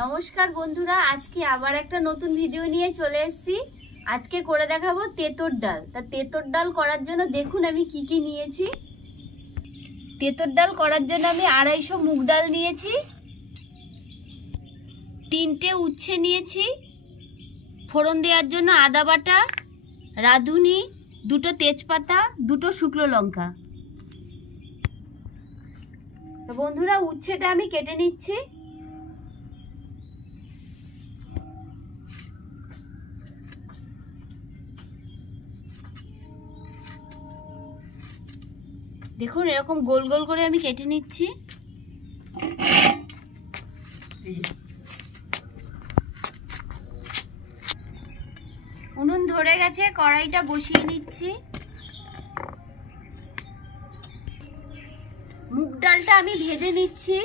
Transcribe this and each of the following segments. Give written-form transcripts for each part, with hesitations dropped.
নমস্কার বন্ধুরা, আজকে আবার একটা নতুন ভিডিও নিয়ে চলে এসেছি। আজকে করে দেখাবো তেঁতর ডাল। তা তেঁতর ডাল করার জন্য দেখুন আমি কি কি নিয়েছি। তেঁতর ডাল করার জন্য আমি 250 মুগ ডাল নিয়েছি, 3টে উচ্ছে নিয়েছি, ফোড়ন দেওয়ার জন্য আদা বাটা, রাঁধুনি, 2টো তেজপাতা, 2টো শুকনো লঙ্কা। তো বন্ধুরা, উচ্ছেটা আমি কেটে নিচ্ছি। দেখুন এরকম গোল গোল করে আমি কেটে নিচ্ছি। উনুন ধরে গেছে, কড়াইটা বসিয়ে নিচ্ছি। মুগ ডালটা আমি ভেজে নিচ্ছি।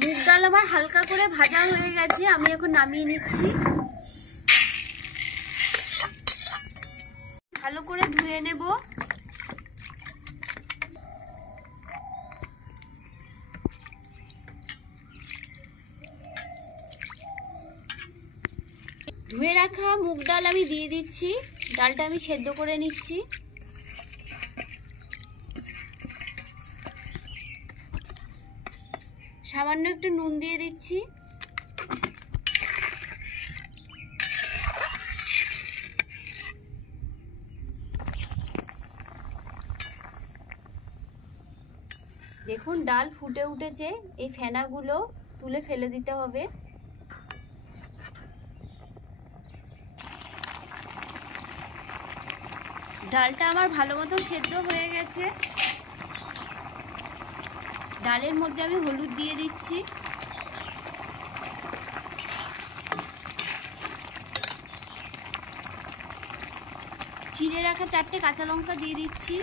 মুগ ডাল আমার হালকা করে ভাজা হয়ে গেছে, আমি এখন নামিয়ে নিচ্ছি। ভালো করে ধুয়ে নেব। ধুয়ে রাখা মুগ ডাল আমি দিয়ে দিচ্ছি। ডালটা আমি সেদ্ধ করে নিচ্ছি। সামান্য একটু নুন দিয়ে দিচ্ছি। দেখুন ডাল ফুটে উঠেছে, এই ফেনাগুলো তুলে ফেলে দিতে হবে। ডালটা আমার ভালো মতো সেদ্ধ হয়ে গেছে। ডালের মধ্যে আমি হলুদ দিয়ে দিচ্ছি। চিড়ে রাখা 4টে কাঁচা লঙ্কা দিয়ে দিচ্ছি।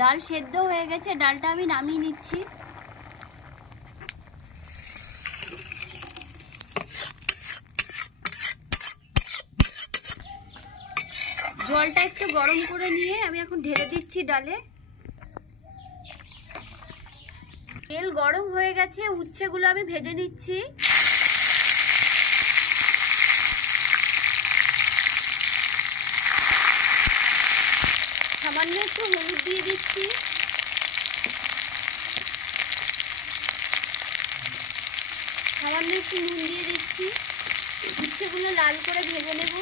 ডাল সেদ্ধ হয়ে গেছে, ডালটা আমি নামিয়ে নিচ্ছি। জলটা একটু গরম করে নিয়ে আমি এখন ঢেলে দিচ্ছি ডালে। তেল গরম হয়ে গেছে, উচ্ছেগুলো আমি ভেজে নিচ্ছি। সামান্য একটু হলুদ দিয়ে দিচ্ছি। সামান্য একটু নুন দিয়ে দিচ্ছি। উচ্ছেগুলো লাল করে ভেজে নেব।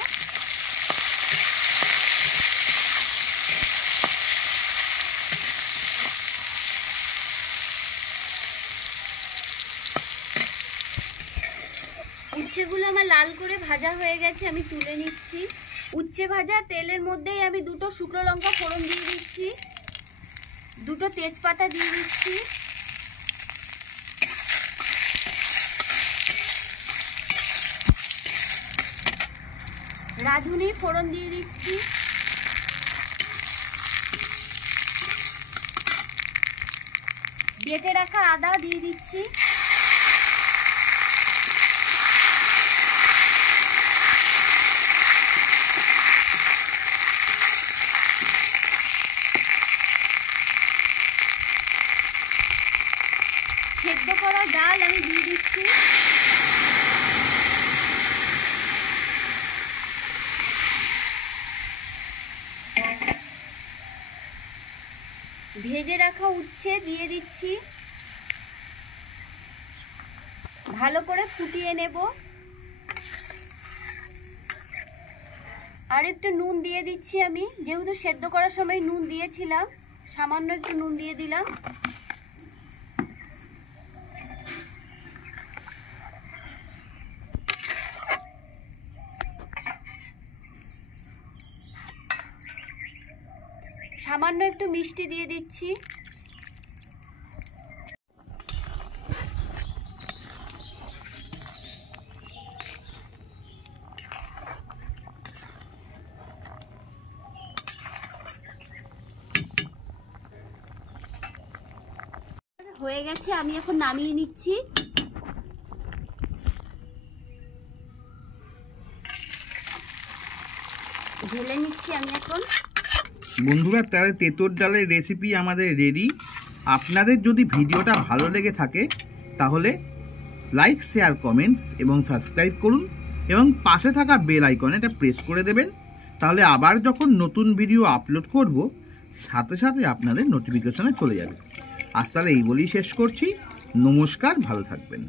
উচ্ছেগুলো আমার লাল করে ভাজা হয়ে গেছে, আমি তুলে নিচ্ছি। উচ্ছে ভাজা তেলের মধ্যেই আমি 2টো শুকনো লঙ্কা ফোড়ন দিয়ে দিচ্ছি, 2টো তেজপাতা দিয়ে দিচ্ছি, রাঁধুনি ফোড়ন দিয়ে দিচ্ছি, বেটে রাখা আদা দিয়ে দিচ্ছি, সেদ্ধ করা ডাল আমি দিয়ে দিচ্ছি। ভেজে রাখা উচ্ছে দিয়ে দিচ্ছি। ভালো করে ফুটিয়ে নেব। আর একটু নুন দিয়ে দিচ্ছি আমি, যেহেতু সেদ্ধ করার সময় নুন দিয়েছিলাম, সামান্য একটু নুন দিয়ে দিলাম। সামান্য একটু মিষ্টি দিয়ে দিচ্ছি। হয়ে গেছে, আমি এখন নামিয়ে নিচ্ছি। ঢেলে নিচ্ছি আমি এখন। বন্ধুরা, তাহলে তেঁতুর ডালের রেসিপি আমাদের রেডি। আপনাদের যদি ভিডিওটা ভালো লেগে থাকে তাহলে লাইক, শেয়ার, কমেন্টস এবং সাবস্ক্রাইব করুন এবং পাশে থাকা বেল আইকনে এটা প্রেস করে দেবেন। তাহলে আবার যখন নতুন ভিডিও আপলোড করব সাথে সাথে আপনাদের নোটিফিকেশনে চলে যাবে। আজ তাহলে এই বলেই শেষ করছি। নমস্কার, ভালো থাকবেন।